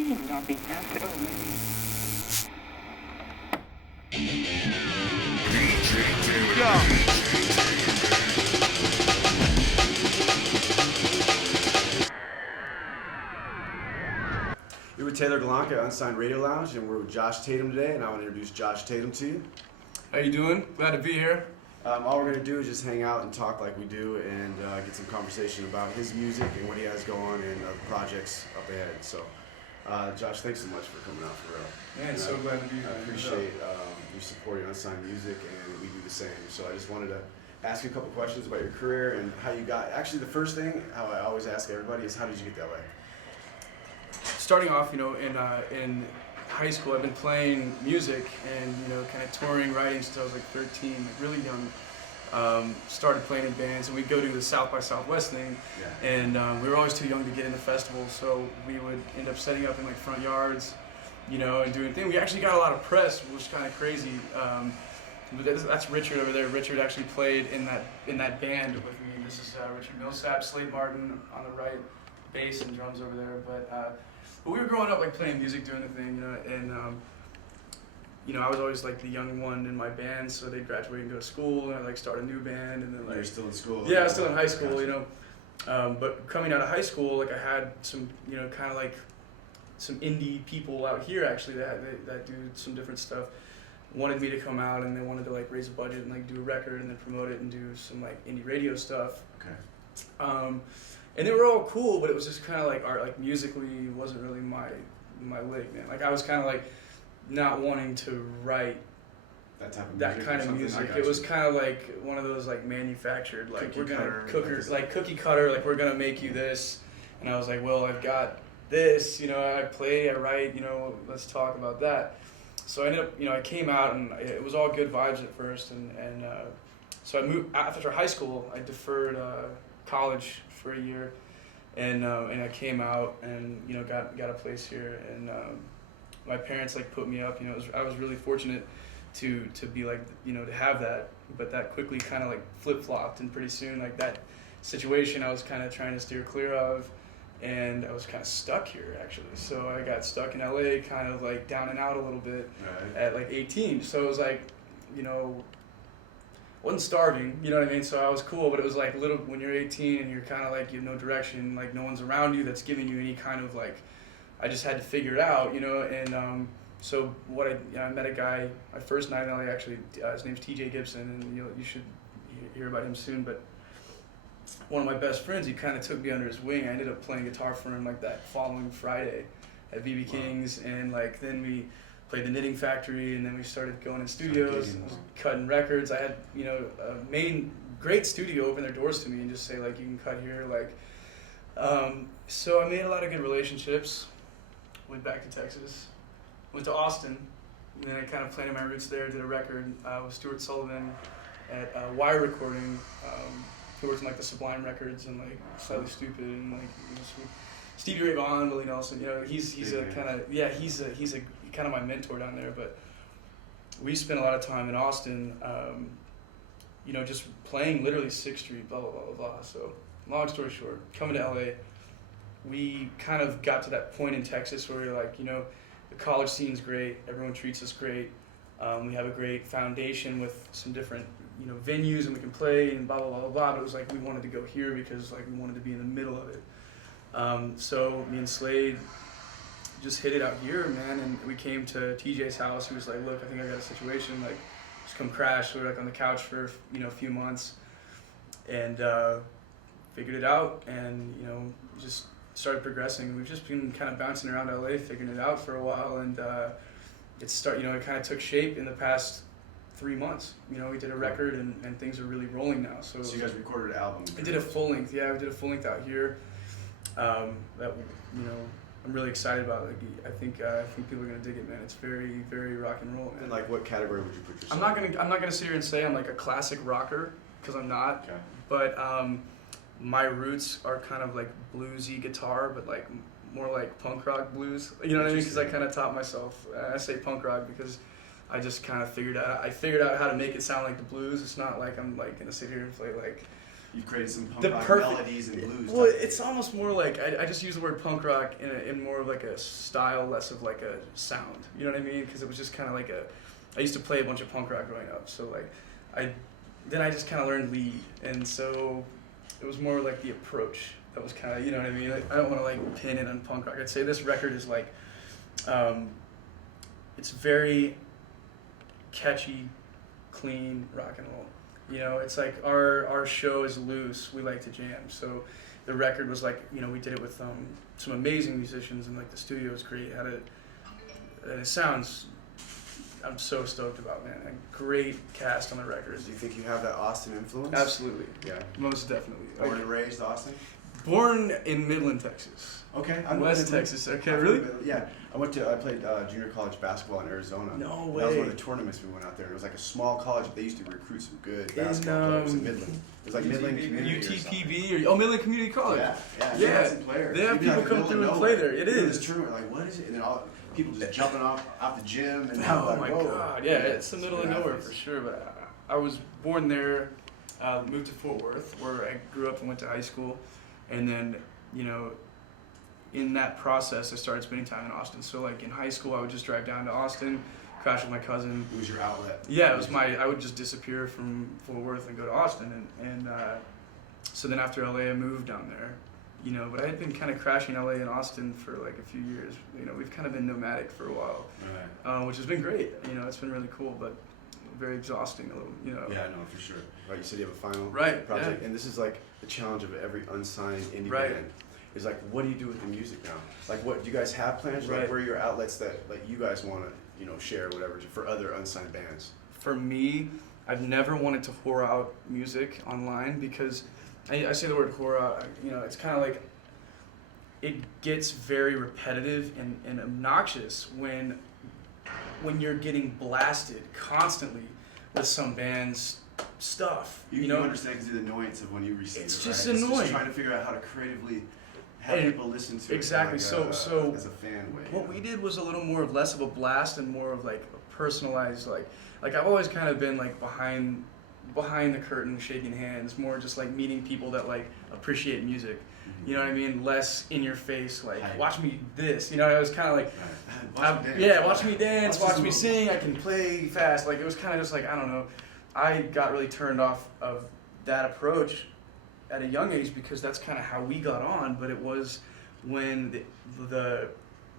received on behalf of... We're with Taylor Galanka at Unsigned Radio Lounge, and we're with Josh Tatum today, and I want to introduce Josh Tatum to you. How you doing? Glad to be here. All we're going to do is just hang out and talk like we do and get some conversation about his music and what he has going and projects up ahead. So, Josh, thanks so much for coming out for real. Man, so glad to be here. I appreciate your support of Unsigned Music, and we do the same. So I just wanted to ask you a couple questions about your career and how you got... Actually, the first thing, how I always ask everybody, is how did you get to LA? Starting off, in high school, I've been playing music and, kind of touring, writing since I was like 13, like really young. Started playing in bands, and we'd go to the South by Southwest thing, and we were always too young to get into festivals, so we would end up setting up in like front yards, and doing things. We actually got a lot of press, which was kind of crazy. That's Richard over there. Richard actually played in that band with me. This is Richard Millsap, Slade Martin on the right, bass and drums over there. But we were growing up like playing music, doing the thing, and I was always like the young one in my band, so they'd graduate and go to school, and I'd like start a new band, and then like... You're still in school? Yeah, I was still in high school, but coming out of high school, like I had some, kind of like some indie people out here actually that do some different stuff, wanted me to come out, and they wanted to like raise a budget and like do a record and then promote it and do some like indie radio stuff. Okay. And they were all cool, but it was just kind of like art, like musically wasn't really my league, man. Like I was kind of like not wanting to write that type of that kind of music. It was kind of like one of those like manufactured, like we're gonna cookie cutter, like we're gonna make you this. And I was like, well, I've got this, I play, I write, let's talk about that. So I ended up, I came out and it was all good vibes at first, and so I moved after high school. I deferred college for a year, and I came out and got a place here, and my parents like put me up. I was really fortunate to be like to have that, but that quickly kind of like flip flopped, and pretty soon like that situation I was kind of trying to steer clear of, and I was kind of stuck here actually. So I got stuck in LA, kind of like down and out a little bit at like 18. So it was like wasn't starving, you know what I mean? So I was cool, but it was like little when you're 18 and you're kind of like you have no direction, like no one's around you that's giving you any kind of like. I just had to figure it out, and so what I met a guy my first night in LA actually. His name's TJ Gibson, and you should hear about him soon. But one of my best friends, he kind of took me under his wing. I ended up playing guitar for him like that following Friday at BB King's, and like then we played the Knitting Factory, and then we started going in studios, cutting records. I had a main great studio open their doors to me and just say like you can cut here, like so I made a lot of good relationships. Went back to Texas, went to Austin, and then I kind of planted my roots there. Did a record with Stuart Sullivan at Wire Recording, who works in like the Sublime Records and like Slightly Stupid and like Stevie Ray Vaughan, Willie Nelson. He's a kind of he's a kind of my mentor down there. But we spent a lot of time in Austin, just playing literally 6th Street, blah blah blah blah blah. So long story short, coming to LA. We kind of got to that point in Texas where we're like, the college scene's great, everyone treats us great, we have a great foundation with some different, venues and we can play and blah, blah, blah, blah, blah, but it was like we wanted to go here because like we wanted to be in the middle of it. So me and Slade just hit it out here, man, and we came to TJ's house. He was like, look, I think I got a situation, like, just come crash. So we were like on the couch for, a few months and figured it out and, just started progressing. We've just been kind of bouncing around LA, figuring it out for a while, and it kind of took shape in the past 3 months. We did a record, and things are really rolling now. So you guys recorded an album? We did a full length. Yeah, we did a full length out here. That I'm really excited about. Like, I think people are gonna dig it, man. It's very, very rock and roll, man. And like, what category would you put yourself? I'm not gonna sit here and say I'm like a classic rocker because I'm not. Okay. But my roots are kind of like bluesy guitar, but like more like punk rock blues. You know what I mean? Because I kind of taught myself. I say punk rock because I just kind of figured out how to make it sound like the blues. It's not like I'm like gonna sit here and play like You've created some punk The rock perfect- melodies and blues. Well, type it's thing. almost more like I just use the word punk rock in more of like a style, less of like a sound. You know what I mean? Because it was just kind of like I used to play a bunch of punk rock growing up, so like I just kind of learned lead, and so it was more like the approach that was kind of, you know what I mean? Like, I don't want to like pin it on punk rock. I'd say this record is like, it's very catchy, clean rock and roll. You know, it's like our show is loose. We like to jam. So the record was like, you know, we did it with some amazing musicians, and like the studio was great. And it sounds, I'm so stoked about, man. A great cast on the record. Do you think you have that Austin influence? Absolutely. Yeah. Most definitely. Born and raised Austin? Born in Midland, Texas. Okay. West Texas. Okay, really? Yeah. I played junior college basketball in Arizona. No That was one way. of the tournaments we went out there. It was like a small college, but they used to recruit some good basketball players in Midland. It was like Midland Community or something. UTPB or Midland Community College. Yeah. Yeah. Had some players. They have You'd be people like come in the through middle and of play nowhere. there. It Yeah, is. this tournament, like, what is it? And then all people just jumping off out the gym. And Oh like, my whoa. God! Yeah, it's the middle of Good nowhere athletes. for sure. But I was born there, moved to Fort Worth, where I grew up and went to high school, and then, you know, in that process, I started spending time in Austin. So like in high school, I would just drive down to Austin, crash with my cousin. It was your outlet. Yeah, it was I would just disappear from Fort Worth and go to Austin, and so then after LA, I moved down there. You know, but I had been kind of crashing LA and Austin for like a few years. You know, we've kind of been nomadic for a while, Right. which has been great. You know, it's been really cool, but very exhausting a little. You know. Yeah, no, for sure. Right, you said you have a final Right, project, yeah. and this is like the challenge of every unsigned indie Right. band. Is like, what do you do with the music now? Like, what do you guys have plans? Right. Like, where are your outlets that like you guys want to, you know, share or whatever for other unsigned bands? For me, I've never wanted to whore out music online because I say the word whore out. You know, it's kind of like it gets very repetitive and obnoxious when you're getting blasted constantly with some band's stuff. You know, understand because the annoyance of when you receive It's it, just right? annoying. It's just trying to figure out how to creatively have And- people listen to exactly. it. So as a fan way. what we did was a little more less of a blast and more of like a personalized like I've always kind of been like behind the curtain shaking hands, more just like meeting people that like appreciate music. You know what I mean? Less in your face, like Right. watch me this. You know, I was kind of like, Watch me dance. yeah, watch me dance, Watch watch this me move. sing. I can play fast. Like it was kind of just like, I don't know. I got really turned off of that approach at a young age because that's kind of how we got on. But it was when the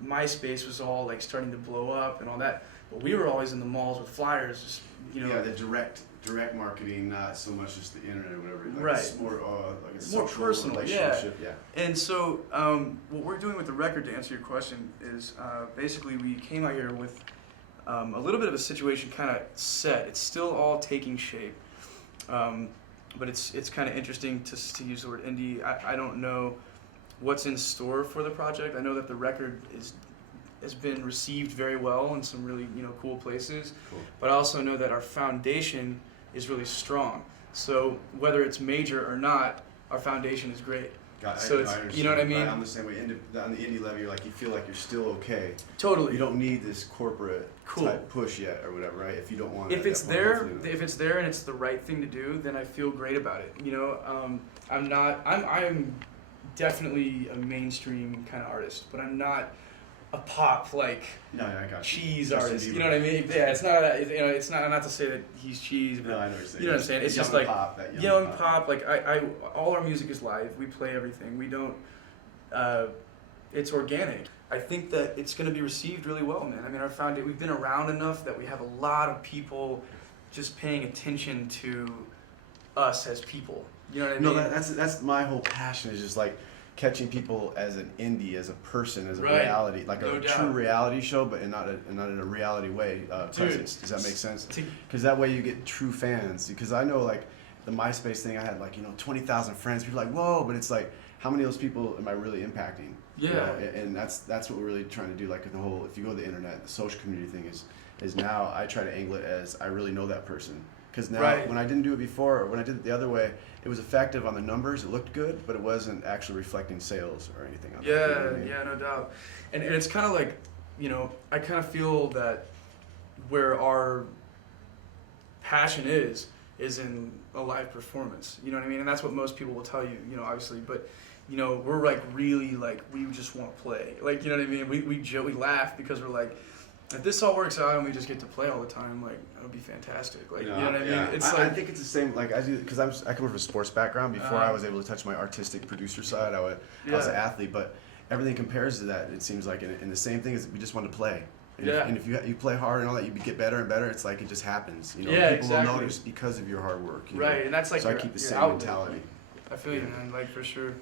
MySpace was all like starting to blow up and all that. But we were always in the malls with flyers, just Yeah, the direct marketing, not so much just the internet or whatever. Like Right. It's more like a More social personal, relationship. Yeah. And so, what we're doing with the record, to answer your question, is basically we came out here with a little bit of a situation kind of set. It's still all taking shape, but it's kind of interesting to use the word indie. I don't know what's in store for the project. I know that the record has been received very well in some really cool places, Cool. but I also know that our foundation is really strong. So whether it's major or not, our foundation is great. So it's, understand. you know what I mean? Right, I'm the same way. On the indie level, you're like, you feel like you're still okay. Totally. You don't need this corporate Cool. type push yet or whatever, right? If you don't want it. If it's at that there, point, hopefully if it's there and it's the right thing to do, then I feel great about it. I'm definitely a mainstream kind of artist, but I'm not a pop like no, I got you. cheese Justin artist. Bieber. You know what I mean? Yeah, it's not to say that he's cheese, but No, I know what you're saying. you know what I'm saying? It's Young just like pop, that young pop. Like all our music is live. We play everything. We don't. It's organic. I think that it's going to be received really well, man. I mean, we've been around enough that we have a lot of people just paying attention to us as people. You know what I mean? No, that's my whole passion is just like catching people as an indie, as a person, as a Right. reality, like No a doubt. true reality show, but not in a reality way. Presence. Does that make sense? To- Because that way you get true fans. Because I know like the MySpace thing, I had like 20,000 friends. People are like, whoa, but it's like, how many of those people am I really impacting? You Yeah. know, and that's what we're really trying to do. Like the whole, if you go to the internet, the social community thing is now I try to angle it as I really know that person. Because now, Right. when I didn't do it before, or when I did it the other way, it was effective on the numbers. It looked good, but it wasn't actually reflecting sales or anything. On that, you know what I mean? Yeah, no doubt. And it's kind of like, I kind of feel that where our passion is is in a live performance. You know what I mean? And that's what most people will tell you, you know, obviously. But, you know, we're like really like, we just want to play. Like, you know what I mean? We laugh because we're like, if this all works out and we just get to play all the time, like, that would be fantastic. Like, you know what I mean? Yeah. It's I like, think it's the same. Like I do, because I come from a sports background. Before I was able to touch my artistic producer side, I was an athlete. But everything compares to that. It seems like, and the same thing is we just want to play. And if you play hard and all that, you get better and better. It's like it just happens. You know, people will notice because of your hard work. You know? And that's like so I keep the same outlet. mentality. I feel you, man. Like for sure.